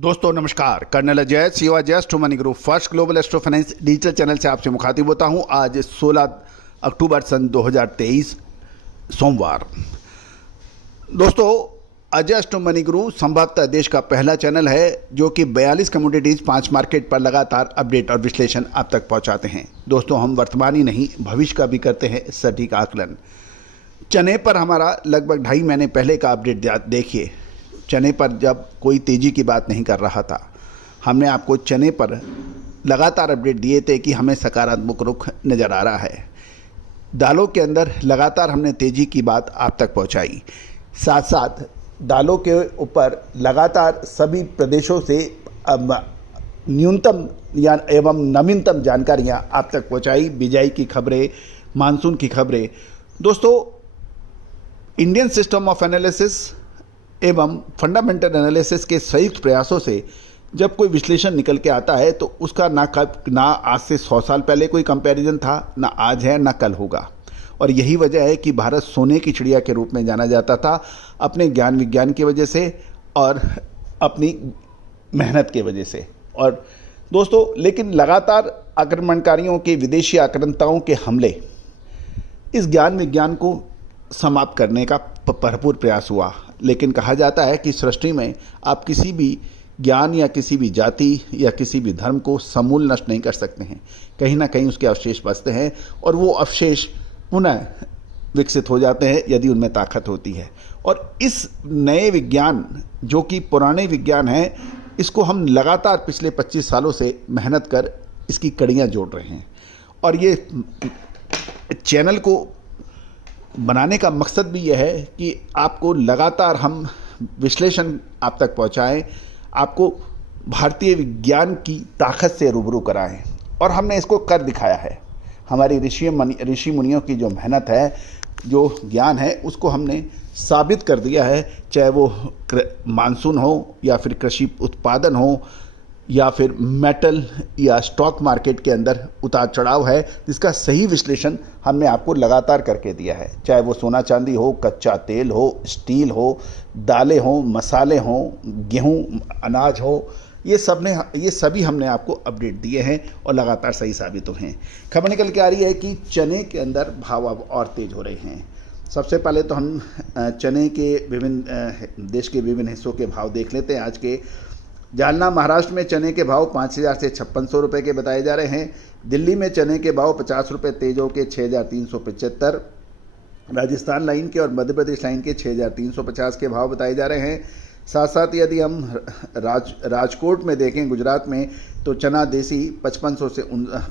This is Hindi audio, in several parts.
दोस्तों नमस्कार, कर्नल अजय सेवा just money group first global astro finance digital channel से आपसे मुखातिब होता हूं। आज 16 अक्टूबर सन 2023 सोमवार। दोस्तों, अजय एस्ट्रो मनी ग्रुप संभवतः देश का पहला चैनल है जो कि 42 कमोडिटीज 5 मार्केट पर लगातार अपडेट और विश्लेषण आप तक पहुंचाते हैं। दोस्तों, हम वर्तमान ही नहीं भविष्य का भी करते हैं सटीक आकलन। चने पर हमारा लगभग 2.5 महीने पहले का अपडेट देखिए। चने पर जब कोई तेज़ी की बात नहीं कर रहा था, हमने आपको चने पर लगातार अपडेट दिए थे कि हमें सकारात्मक रुख नज़र आ रहा है। दालों के अंदर लगातार हमने तेज़ी की बात आप तक पहुंचाई। साथ साथ दालों के ऊपर लगातार सभी प्रदेशों से न्यूनतम या एवं नवीनतम जानकारियां आप तक पहुंचाई। बिजाई की खबरें, मानसून की खबरें। दोस्तों, इंडियन सिस्टम ऑफ एनालिसिस एवं फंडामेंटल एनालिसिस के संयुक्त प्रयासों से जब कोई विश्लेषण निकल के आता है तो उसका ना आज से 100 साल पहले कोई कंपैरिजन था, ना आज है, ना कल होगा। और यही वजह है कि भारत सोने की चिड़िया के रूप में जाना जाता था, अपने ज्ञान विज्ञान की वजह से और अपनी मेहनत की वजह से। और दोस्तों, लेकिन लगातार आक्रमणकारियों के, विदेशी आक्रांताओं के हमले इस ज्ञान विज्ञान को समाप्त करने का भरपूर प्रयास हुआ। लेकिन कहा जाता है कि सृष्टि में आप किसी भी ज्ञान या किसी भी जाति या किसी भी धर्म को समूल नष्ट नहीं कर सकते हैं। कहीं ना कहीं उसके अवशेष बचते हैं और वो अवशेष पुनः विकसित हो जाते हैं यदि उनमें ताकत होती है। और इस नए विज्ञान जो कि पुराने विज्ञान है, इसको हम लगातार पिछले 25 सालों से मेहनत कर इसकी कड़ियाँ जोड़ रहे हैं। और ये चैनल को बनाने का मकसद भी यह है कि आपको लगातार हम विश्लेषण आप तक पहुंचाएं, आपको भारतीय विज्ञान की ताकत से रूबरू कराएं। और हमने इसको कर दिखाया है। हमारी ऋषि मुनियों की जो मेहनत है, जो ज्ञान है, उसको हमने साबित कर दिया है। चाहे वो मानसून हो या फिर कृषि उत्पादन हो या फिर मेटल या स्टॉक मार्केट के अंदर उतार चढ़ाव है, जिसका सही विश्लेषण हमने आपको लगातार करके दिया है। चाहे वो सोना चांदी हो, कच्चा तेल हो, स्टील हो, दालें हो, मसाले हो, गेहूं, अनाज हो, ये सभी हमने आपको अपडेट दिए हैं और लगातार सही साबित हुए हैं। खबर निकल के आ रही है कि चने के अंदर भाव अब और तेज हो रहे हैं। सबसे पहले तो हम चने के देश के विभिन्न हिस्सों के भाव देख लेते हैं। आज के जालना महाराष्ट्र में चने के भाव 5,000 से 5600 रुपये के बताए जा रहे हैं। दिल्ली में चने के भाव 50 रुपये तेज होकर 6,375। राजस्थान लाइन के और मध्य प्रदेश लाइन के 6,350 के भाव बताए जा रहे हैं। साथ साथ यदि हम राजकोट में देखें, गुजरात में, तो चना देसी 5500 से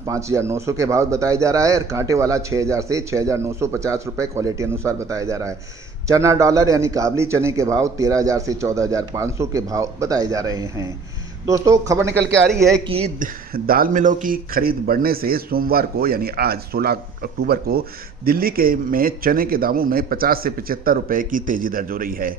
5,900 के भाव बताया जा रहा है। और कांटे वाला 6,000 से 6,950 रुपये क्वालिटी अनुसार बताया जा रहा है। चना डॉलर यानी काबली चने के भाव 13,000 से 14,500 के भाव बताए जा रहे हैं। दोस्तों, खबर निकल के आ रही है कि दाल मिलों की खरीद बढ़ने से सोमवार को यानी आज 16 अक्टूबर को दिल्ली के में चने के दामों में 50 से 75 रुपये की तेजी दर्ज हो रही है।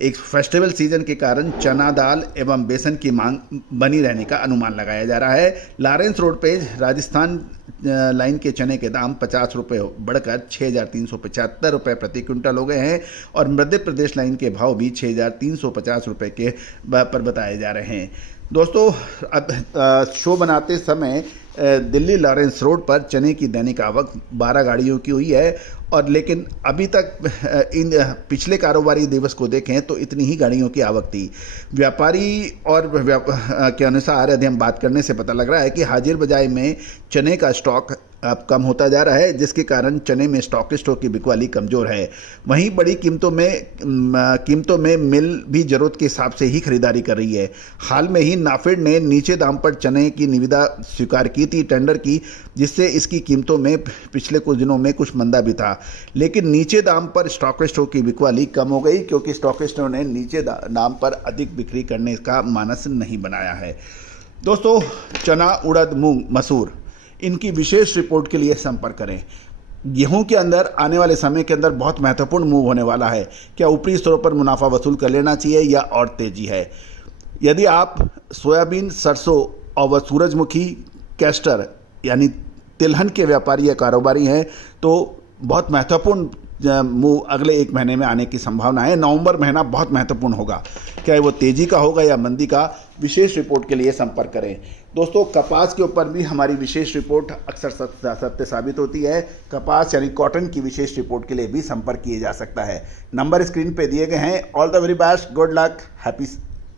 एक फेस्टिवल सीजन के कारण चना दाल एवं बेसन की मांग बनी रहने का अनुमान लगाया जा रहा है। लॉरेंस रोड पे राजस्थान लाइन के चने के दाम 50 रुपये बढ़कर 6,375 रुपये प्रति क्विंटल हो गए हैं। और मध्य प्रदेश लाइन के भाव भी 6,350 रुपये के पर बताए जा रहे हैं। दोस्तों, अब शो बनाते समय दिल्ली लॉरेंस रोड पर चने की दैनिक आवक 12 गाड़ियों की हुई है। और लेकिन अभी तक इन पिछले कारोबारी दिवस को देखें तो इतनी ही गाड़ियों की आवक थी। व्यापारी और के अनुसार यदि हम बात करने से पता लग रहा है कि हाजिर बाजार में चने का स्टॉक अब कम होता जा रहा है, जिसके कारण चने में स्टॉकिस्टों की बिकवाली कमज़ोर है। वहीं बड़ी कीमतों में मिल भी ज़रूरत के हिसाब से ही खरीदारी कर रही है। हाल में ही नाफेड ने नीचे दाम पर चने की निविदा स्वीकार की थी, टेंडर की, जिससे इसकी कीमतों में पिछले कुछ दिनों में कुछ मंदा भी था। लेकिन नीचे दाम पर स्टॉकिस्टों की बिकवाली कम हो गई, क्योंकि स्टॉकिस्टों ने नीचे दाम पर अधिक बिक्री करने का मानस नहीं बनाया है। दोस्तों, चना, उड़द, मूंग, मसूर, इनकी विशेष रिपोर्ट के लिए संपर्क करें। गेहूं के अंदर आने वाले समय के अंदर बहुत महत्वपूर्ण मूव होने वाला है। क्या ऊपरी स्तरों पर मुनाफा वसूल कर लेना चाहिए या और तेजी है? यदि आप सोयाबीन, सरसों और सूरजमुखी, कैस्टर यानी तिलहन के व्यापारी या कारोबारी हैं तो बहुत महत्वपूर्ण मूव अगले 1 महीने में आने की संभावना है। नवंबर महीना बहुत महत्वपूर्ण होगा, चाहे वो तेजी का होगा या मंदी का। विशेष रिपोर्ट के लिए संपर्क करें। दोस्तों, कपास के ऊपर भी हमारी विशेष रिपोर्ट अक्सर सत्य साबित होती है। कपास यानी कॉटन की विशेष रिपोर्ट के लिए भी संपर्क किया जा सकता है। नंबर स्क्रीन पे दिए गए हैं। All the very best, good luck, happy